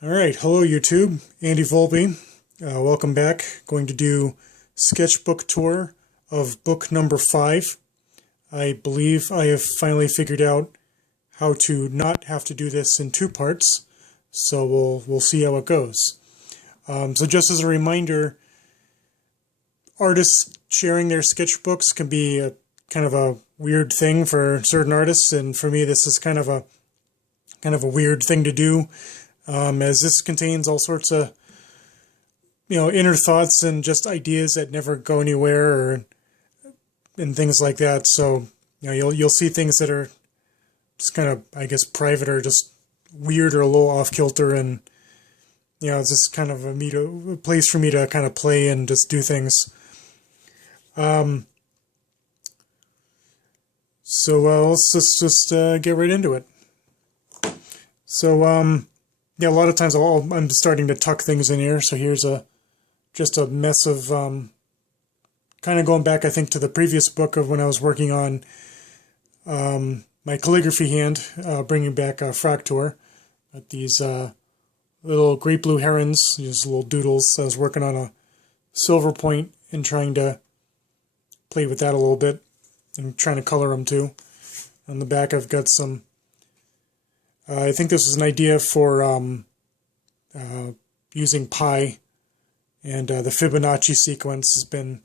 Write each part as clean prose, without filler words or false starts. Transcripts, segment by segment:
Alright, hello YouTube, Andy Volpe. Welcome back. Going to do Sketchbook Tour of book number 5. I believe I have finally figured out how to not have to do this in 2 parts, so we'll see how it goes. So just as a reminder, artists sharing their sketchbooks can be kind of a weird thing for certain artists, and for me this is kind of a weird thing to do. As this contains all sorts of, inner thoughts and just ideas that never go anywhere, and things like that. So, you'll see things that are just kind of, I guess, private or just weird or a little off kilter, and it's just kind of a place for me to kind of play and just do things. So let's just get right into it. So yeah, a lot of times I'm starting to tuck things in here. So here's just a mess of kind of going back, I think, to the previous book of when I was working on my calligraphy hand, bringing back Fraktur. But these little great blue herons, these little doodles. I was working on a silver point and trying to play with that a little bit and trying to color them too. On the back, I've got some. I think this is an idea for using pi, and the Fibonacci sequence has been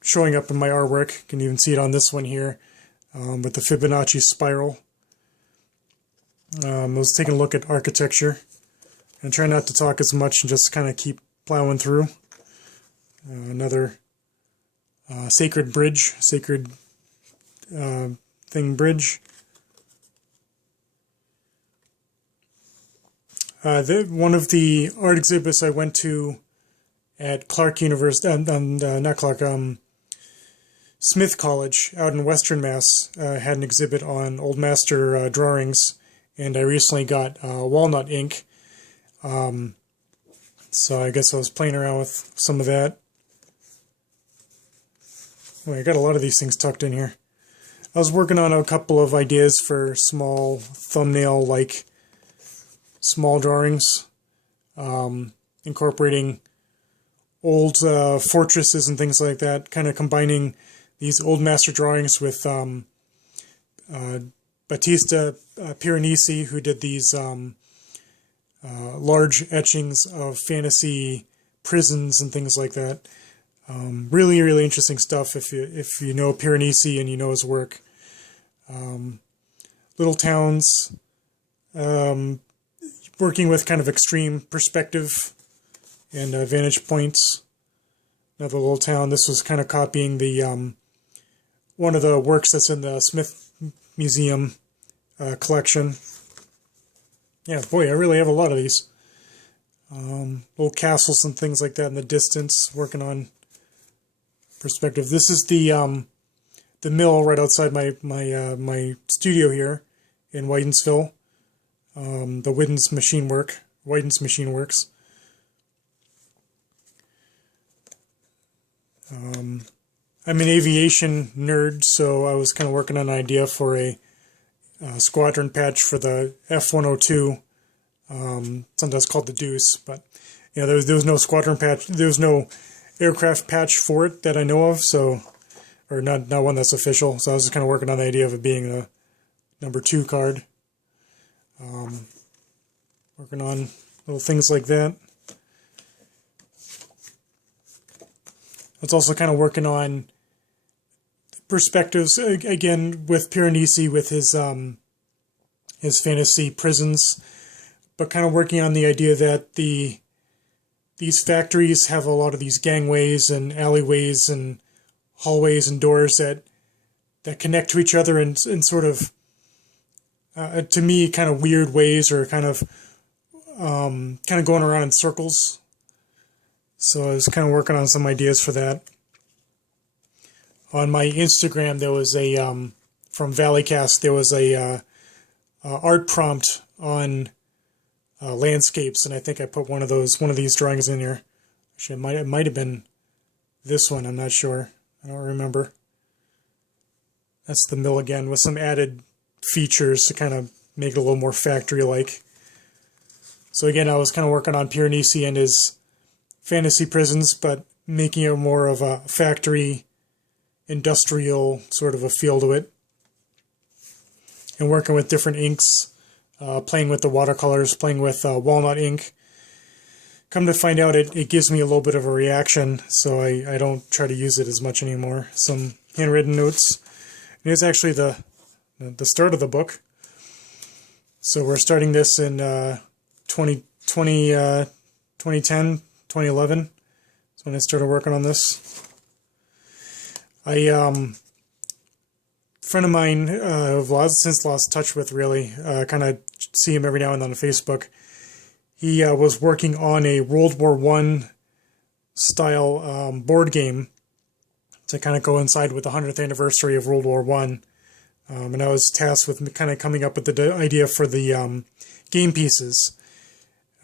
showing up in my artwork. You can even see it on this one here with the Fibonacci spiral. I was taking a look at architecture and try not to talk as much and just kind of keep plowing through. Another sacred bridge, sacred thing bridge. One of the art exhibits I went to at Clark University, not Clark, Smith College out in Western Mass, had an exhibit on Old Master drawings, and I recently got walnut ink. So I guess I was playing around with some of that. Oh, I got a lot of these things tucked in here. I was working on a couple of ideas for small thumbnail-like small drawings, incorporating old fortresses and things like that, kind of combining these old master drawings with Battista Piranesi, who did these large etchings of fantasy prisons and things like that. Really, really interesting stuff if you know Piranesi and you know his work. Little towns, working with kind of extreme perspective and vantage points. Another little town. This was kind of copying the one of the works that's in the Smith Museum collection. Yeah, boy, I really have a lot of these. Little castles and things like that in the distance, working on perspective. This is the mill right outside my studio here in Whitensville. The Whitens Machine Works. I'm an aviation nerd, so I was kind of working on an idea for a Squadron Patch for the F-102, sometimes called the Deuce, but there was no Squadron Patch, there was no aircraft patch for it that I know of, so, or not one that's official, so I was just kind of working on the idea of it being the number 2 card. Working on little things like that. It's also kind of working on perspectives, again, with Piranesi, with his fantasy prisons, but kind of working on the idea that these factories have a lot of these gangways and alleyways and hallways and doors that connect to each other in sort of, to me, kind of weird ways, or kind of going around in circles. So I was kind of working on some ideas for that. On my Instagram, there was a from Valleycast. There was a art prompt on landscapes, and I think I put one of these drawings in here. Actually, it might have been this one. I'm not sure. I don't remember. That's the mill again with some added features to kind of make it a little more factory-like. So again, I was kind of working on Piranesi and his fantasy prisons, but making it more of a factory, industrial sort of a feel to it. And working with different inks, playing with the watercolors, playing with walnut ink. Come to find out, it gives me a little bit of a reaction, so I don't try to use it as much anymore. Some handwritten notes. And here's actually the start of the book. So we're starting this in 2010, 2011. That's when I started working on this. Friend of mine I've since lost touch with, really. Kind of see him every now and then on Facebook. He was working on a World War I style board game to kind of coincide with the 100th anniversary of World War I. And I was tasked with kind of coming up with the idea for the game pieces.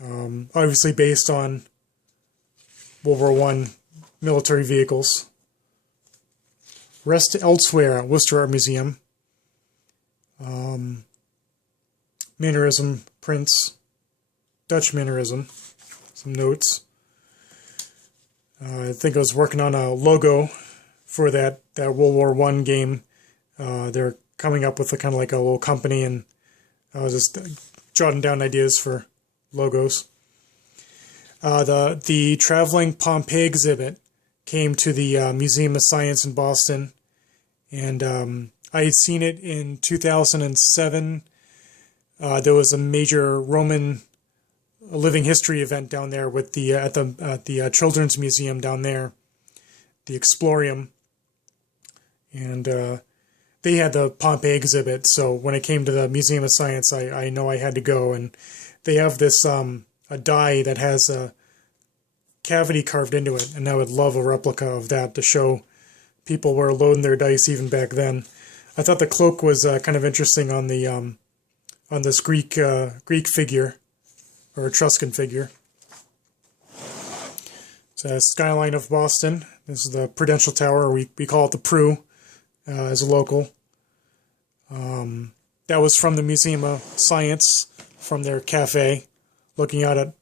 Obviously based on World War I military vehicles. Rest Elsewhere at Worcester Art Museum. Mannerism prints. Dutch mannerism. Some notes. I think I was working on a logo for that World War I game. They're coming up with kind of like a little company, and I was just jotting down ideas for logos. The traveling Pompeii exhibit came to the Museum of Science in Boston, and I had seen it in 2007. There was a major Roman living history event down there with the at the Children's Museum down there, the Explorium, and they had the Pompeii exhibit. So when it came to the Museum of Science, I know I had to go, and they have this a die that has a cavity carved into it, and I would love a replica of that to show people were loading their dice even back then. I thought the cloak was kind of interesting on the on this Greek figure, or Etruscan figure. It's a skyline of Boston. This is the Prudential Tower. We call it the Pru as a local. That was from the Museum of Science, from their cafe, looking out at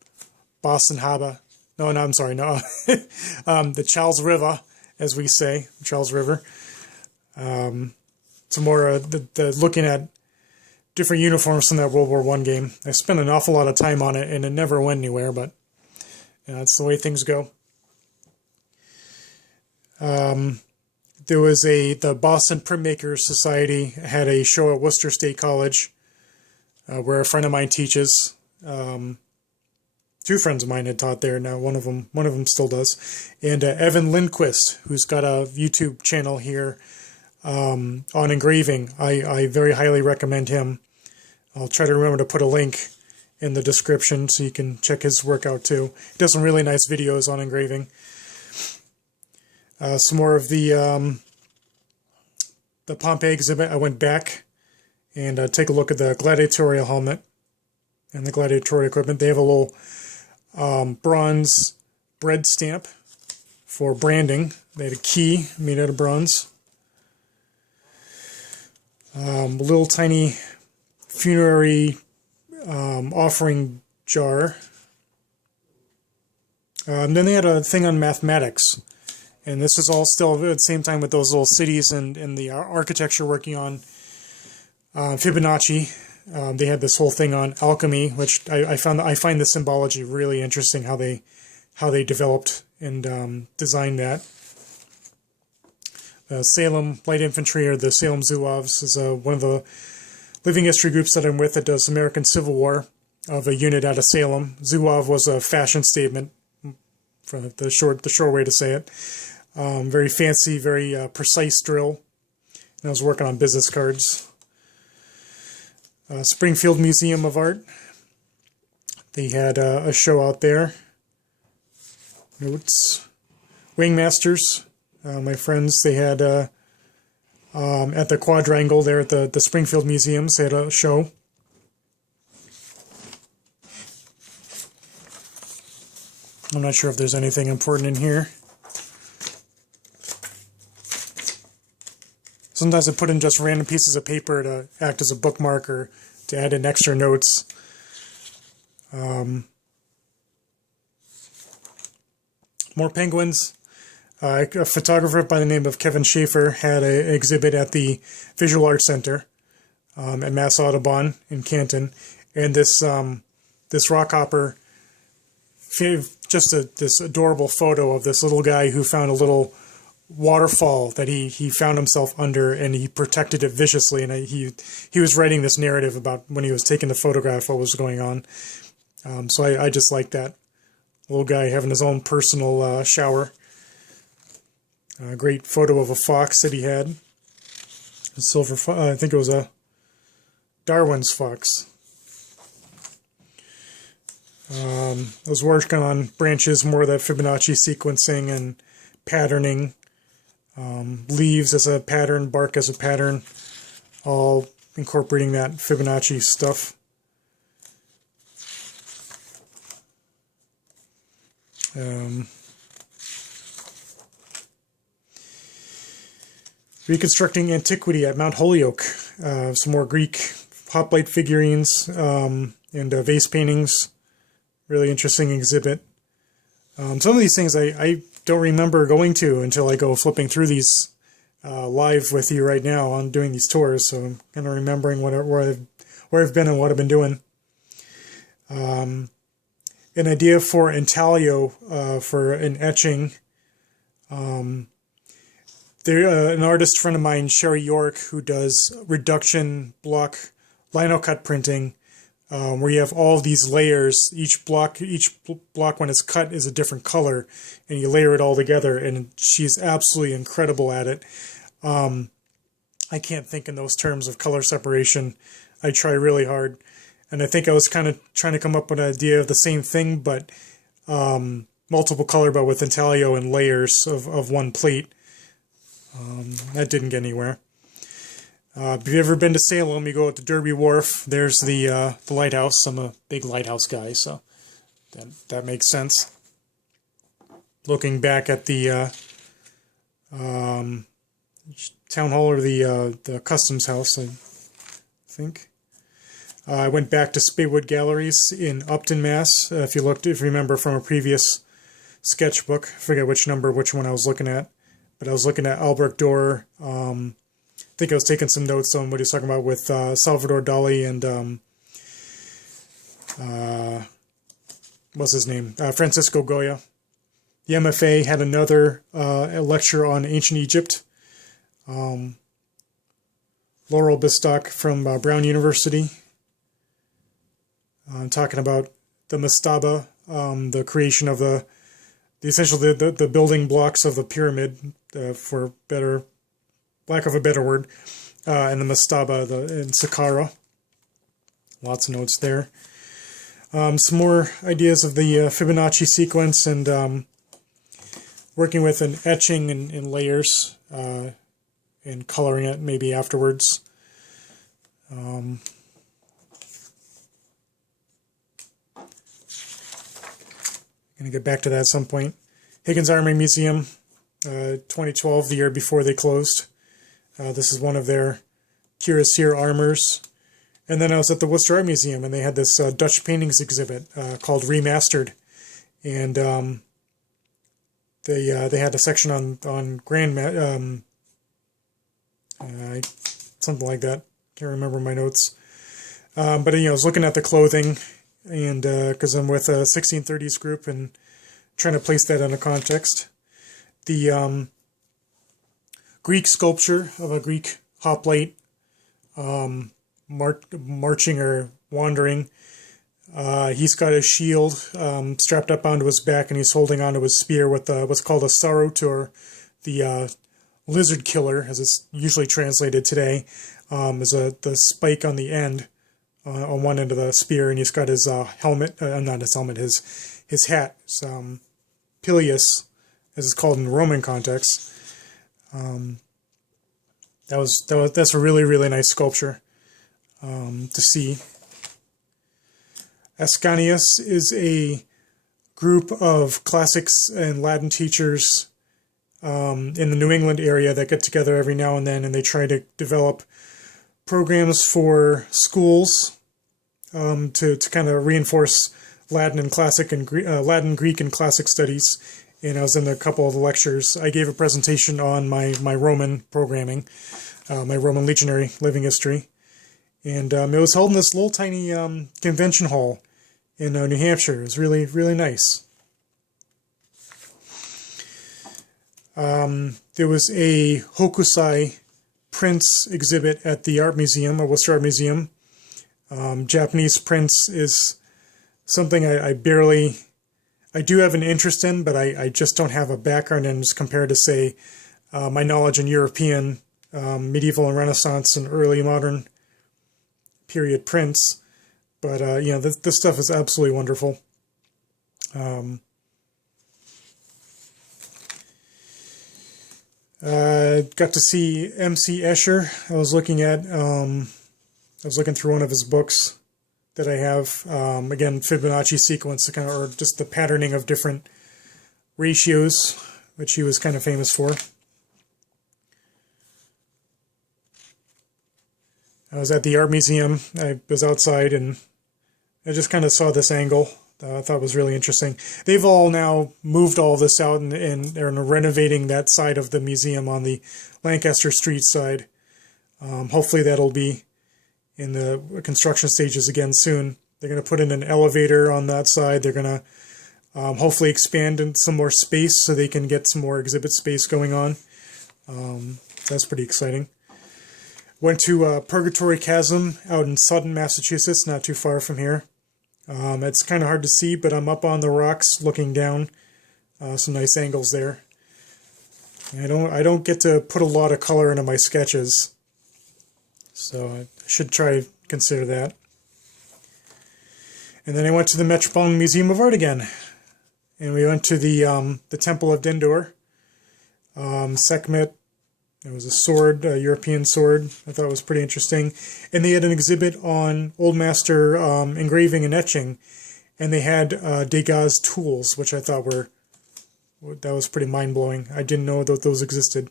Boston Harbor. No, I'm sorry, no. The Charles River, as we say, Charles River. Some more the looking at different uniforms from that World War I game. I spent an awful lot of time on it, and it never went anywhere, but that's the way things go. There was the Boston Printmakers Society had a show at Worcester State College, where a friend of mine teaches. Two friends of mine had taught there. Now one of them still does, and Evan Lindquist, who's got a YouTube channel here on engraving. I very highly recommend him. I'll try to remember to put a link in the description so you can check his work out too. He does some really nice videos on engraving. Some more of the Pompeii exhibit. I went back and take a look at the gladiatorial helmet and the gladiatorial equipment. They have a little bronze bread stamp for branding. They had a key made out of bronze. Little tiny funerary offering jar. Then they had a thing on mathematics. And this is all still at the same time with those little cities and the architecture working on Fibonacci. They had this whole thing on alchemy, which I find the symbology really interesting, how they developed and designed that. Salem Light Infantry, or the Salem Zouaves, is one of the living history groups that I'm with that does American Civil War, of a unit out of Salem. Zouave was a fashion statement, for the short way to say it. Very fancy, very precise drill. And I was working on business cards. Springfield Museum of Art. They had a show out there. Notes. Wingmasters. My friends, they had at the Quadrangle there at the Springfield Museums, they had a show. I'm not sure if there's anything important in here. Sometimes I put in just random pieces of paper to act as a bookmark or to add in extra notes. More penguins. A photographer by the name of Kevin Schaefer had an exhibit at the Visual Arts Center at Mass Audubon in Canton, and this rockhopper just this adorable photo of this little guy who found a little waterfall that he found himself under, and he protected it viciously. And he was writing this narrative about when he was taking the photograph, what was going on. So I just like that little guy having his own personal shower. A great photo of a fox that he had. A silver I think it was a Darwin's fox. I was working on branches, more of that Fibonacci sequencing and patterning. Leaves as a pattern, bark as a pattern, all incorporating that Fibonacci stuff. Reconstructing antiquity at Mount Holyoke. Some more Greek hoplite figurines and vase paintings. Really interesting exhibit. Some of these things I don't remember going to until I go flipping through these live with you right now on doing these tours. So I'm kind of remembering where I've been and what I've been doing. An idea for intaglio for an etching. An artist friend of mine, Sherry York, who does reduction block lino cut printing, where you have all these layers. Each block when it's cut is a different color, and you layer it all together. And she's absolutely incredible at it. I can't think in those terms of color separation. I try really hard, and I think I was kind of trying to come up with an idea of the same thing, but multiple color, but with intaglio and layers of one plate. That didn't get anywhere. If you've ever been to Salem, you go to Derby Wharf. There's the lighthouse. I'm a big lighthouse guy, so that makes sense. Looking back at the town hall or the customs house, I think. I went back to Spadewood Galleries in Upton, Mass. If you remember from a previous sketchbook, I forget which one I was looking at. But I was looking at Albrecht Dürer. I think I was taking some notes on what he was talking about with Salvador Dali and what's his name? Francisco Goya. The MFA had another lecture on ancient Egypt. Laurel Bistock from Brown University. Talking about the mastaba, the creation of the building blocks of the pyramid, for lack of a better word, and the mastaba, in Saqqara. Lots of notes there. Some more ideas of the Fibonacci sequence and working with an etching in layers and coloring it maybe afterwards. Going to get back to that at some point. Higgins Army Museum, 2012, the year before they closed. This is one of their cuirassier armors. And then I was at the Worcester Art Museum, and they had this Dutch paintings exhibit called Remastered. And they had a section on something like that. Can't remember my notes. But I was looking at the clothing, and because I'm with a 1630s group and trying to place that in a context. The Greek sculpture of a Greek hoplite marching or wandering. He's got a shield strapped up onto his back, and he's holding onto his spear with what's called a saurotor, the lizard killer, as it's usually translated today, is the spike on the end. On one end of the spear, and he's got his helmet, not his helmet, his hat, pileus, as it's called in the Roman context. That's a really, really nice sculpture to see. Ascanius is a group of classics and Latin teachers in the New England area that get together every now and then, and they try to develop programs for schools to kind of reinforce Latin and classic and Latin, Greek, and classic studies. And I was in a couple of the lectures. I gave a presentation on my Roman programming, my Roman legionary living history, and it was held in this little tiny convention hall in New Hampshire. It was really, really nice. There was a Hokusai prints exhibit at the Art Museum, or Worcester Art Museum. Japanese prints is something I do have an interest in, but I just don't have a background in as compared to, say, my knowledge in European, medieval and Renaissance and early modern period prints. But, this stuff is absolutely wonderful. Got to see M.C. Escher. I was looking through one of his books that I have. Again, Fibonacci sequence, or just the patterning of different ratios, which he was kind of famous for. I was at the art museum. I was outside and I just kind of saw this angle. I thought it was really interesting. They've all now moved all this out and they're renovating that side of the museum on the Lancaster Street side. Hopefully that'll be in the construction stages again soon. They're going to put in an elevator on that side. They're going to hopefully expand in some more space so they can get some more exhibit space going on. That's pretty exciting. Went to Purgatory Chasm out in Sutton, Massachusetts, not too far from here. It's kind of hard to see, but I'm up on the rocks looking down. Some nice angles there. And I don't get to put a lot of color into my sketches, so I should try to consider that. And then I went to the Metropolitan Museum of Art again, and we went to the Temple of Dindor. Sekhmet. It was a sword, a European sword. I thought it was pretty interesting. And they had an exhibit on Old Master engraving and etching. And they had Degas tools, which I thought that was pretty mind-blowing. I didn't know that those existed.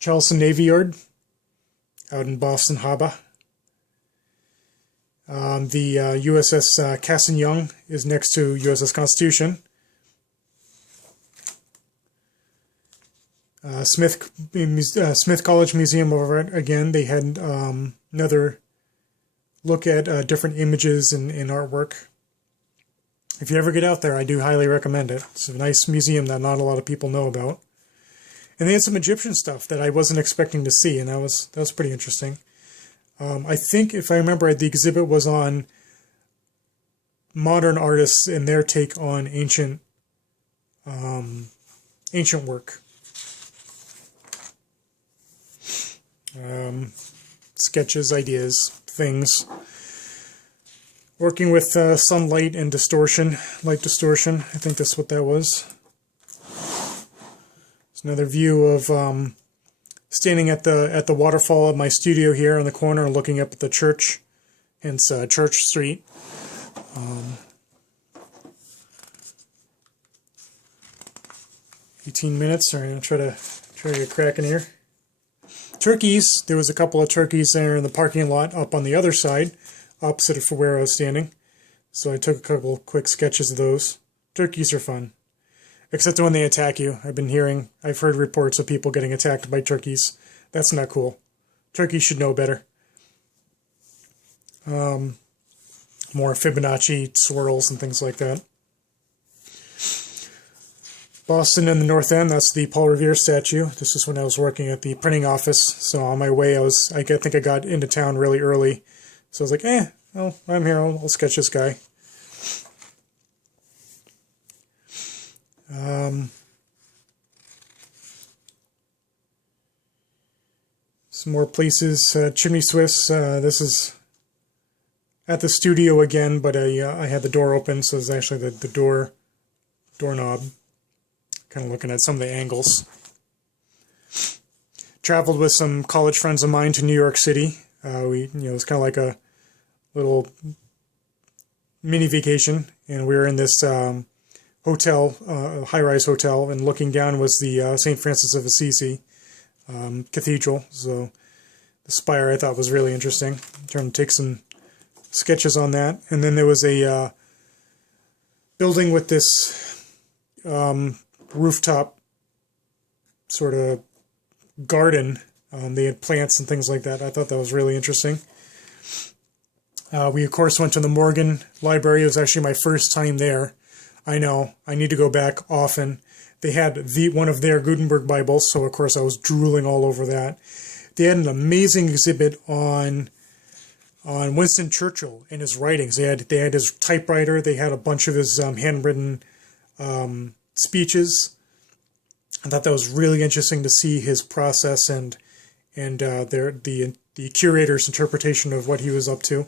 Charleston Navy Yard out in Boston Harbor. The USS Cassin Young is next to USS Constitution. Smith College Museum of Art, again, they had another look at different images and artwork. If you ever get out there, I do highly recommend it. It's a nice museum that not a lot of people know about. And they had some Egyptian stuff that I wasn't expecting to see, and that was pretty interesting. I think, if I remember, the exhibit was on modern artists and their take on ancient work. Sketches, ideas, things. Working with sunlight and distortion, light distortion. I think that's what that was. It's another view of standing at the waterfall of my studio here in the corner and looking up at the church, hence Church Street. 18 minutes. All right, I'll try to get cracking here. Turkeys. There was a couple of turkeys there in the parking lot up on the other side, opposite of where I was standing. So I took a couple quick sketches of those. Turkeys are fun. Except when they attack you. I've heard reports of people getting attacked by turkeys. That's not cool. Turkeys should know better. More Fibonacci swirls and things like that. Boston in the North End, that's the Paul Revere statue. This is when I was working at the printing office. So on my way, I think I got into town really early. So I was like, well, I'm here, I'll sketch this guy. Some more places. Chimney Swifts. This is at the studio again, but I had the door open, so it's actually the doorknob. Kind of looking at some of the angles. Traveled with some college friends of mine to New York City. It was kind of like a little mini vacation, and we were in this hotel, high-rise hotel, and looking down was the St. Francis of Assisi. cathedral. So the spire I thought was really interesting. I'm trying to take some sketches on that. And then there was a building with this rooftop sort of garden. They had plants and things like that. I thought that was really interesting. We, of course, went to the Morgan Library. It was actually my first time there. I know, I need to go back often. They had one of their Gutenberg Bibles, so of course I was drooling all over that. They had an amazing exhibit on Winston Churchill and his writings. They had his typewriter. They had a bunch of his handwritten speeches. I thought that was really interesting to see his process and the curator's interpretation of what he was up to.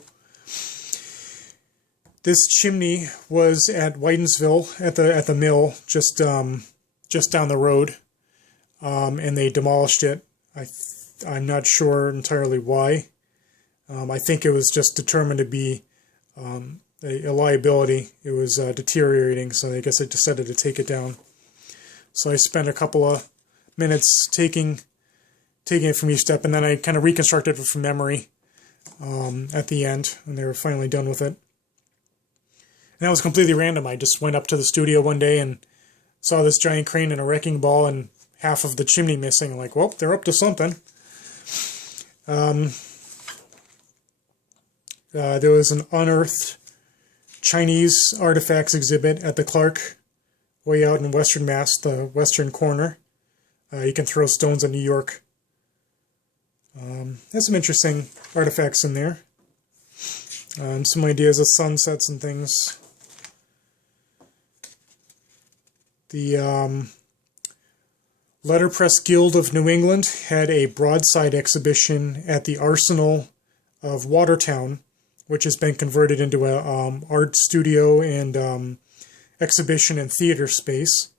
This chimney was at Whitensville at the mill, just down the road, and they demolished it. I'm not sure entirely why. I think it was just determined to be a liability. It was deteriorating, so I guess they decided to take it down. So I spent a couple of minutes taking it from each step, and then I kind of reconstructed it from memory at the end, and they were finally done with it. And that was completely random. I just went up to the studio one day and saw this giant crane and a wrecking ball and half of the chimney missing. I'm like, well, they're up to something. There was an unearthed Chinese artifacts exhibit at the Clark, way out in Western Mass, the western corner. You can throw stones at New York. There's some interesting artifacts in there. Some ideas of sunsets and things. The Letterpress Guild of New England had a broadside exhibition at the Arsenal of Watertown, which has been converted into a art studio and exhibition and theater space.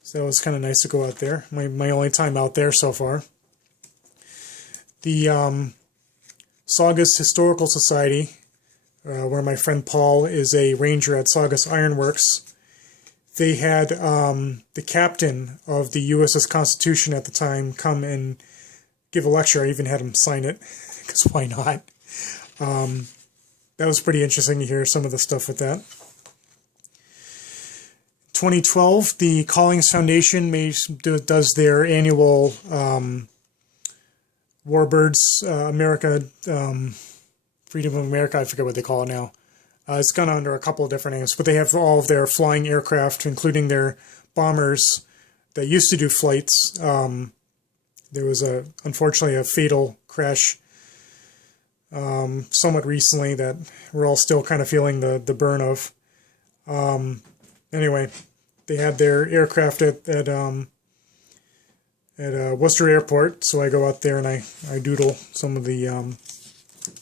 So it was kind of nice to go out there. My only time out there so far. The Saugus Historical Society, where my friend Paul is a ranger at Saugus Ironworks, they had the captain of the USS Constitution at the time come and give a lecture. I even had him sign it, because why not? That was pretty interesting to hear some of the stuff with that. 2012, the Collings Foundation does their annual Warbirds America, Freedom of America, I forget what they call it now. It's gone under a couple of different names, but they have all of their flying aircraft, including their bombers that used to do flights. There was unfortunately a fatal crash somewhat recently that we're all still kind of feeling the burn of. Anyway, they had their aircraft at Worcester Airport, so I go out there and I doodle some of the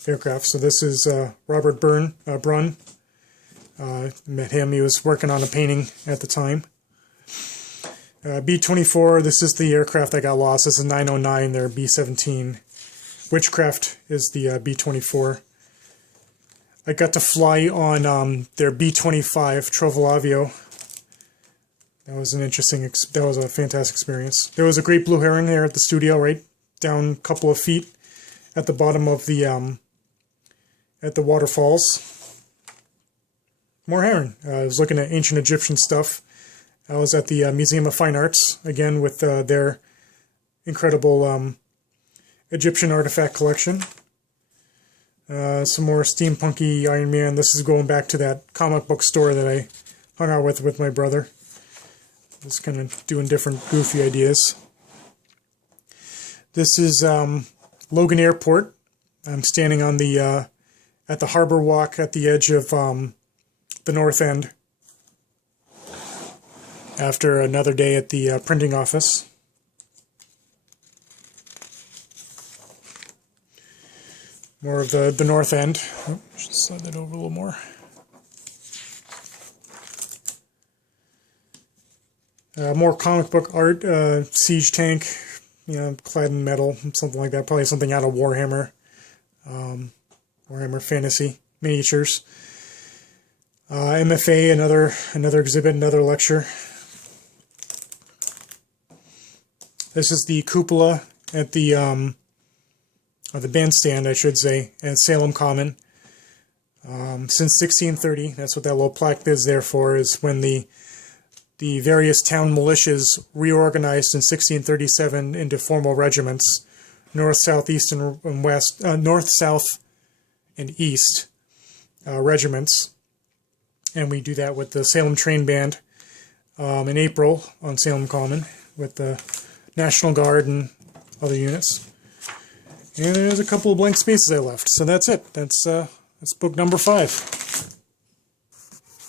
aircraft. So this is Robert Brunn. Met him. He was working on a painting at the time. B-24, this is the aircraft that got lost. This is 909, their B-17. Witchcraft is the B-24. I got to fly on their B-25 Trovalavio. That was an interesting, that was a fantastic experience. There was a great blue heron there at the studio, right down a couple of feet at the bottom of the, at the waterfalls. More heron. I was looking at ancient Egyptian stuff. I was at the Museum of Fine Arts, again, with their incredible Egyptian artifact collection. Some more steampunky Iron Man. This is going back to that comic book store that I hung out with my brother. Just kind of doing different goofy ideas. This is Logan Airport. I'm standing on the at the harbor walk at the edge of the north end after another day at the printing office. More of the north end. Oh, should slide that over a little more. More comic book art, siege tank, clad in metal, something like that. Probably something out of Warhammer, Warhammer Fantasy miniatures. MFA, another exhibit, another lecture. This is the cupola at the, or the bandstand, I should say, at Salem Common. Since 1630, that's what that little plaque is there for, is when the various town militias reorganized in 1637 into formal regiments, north, south, east, and west, north, south, and east regiments. And we do that with the Salem Train Band in April on Salem Common with the National Guard and other units. And there's a couple of blank spaces I left. So that's it. That's book number 5.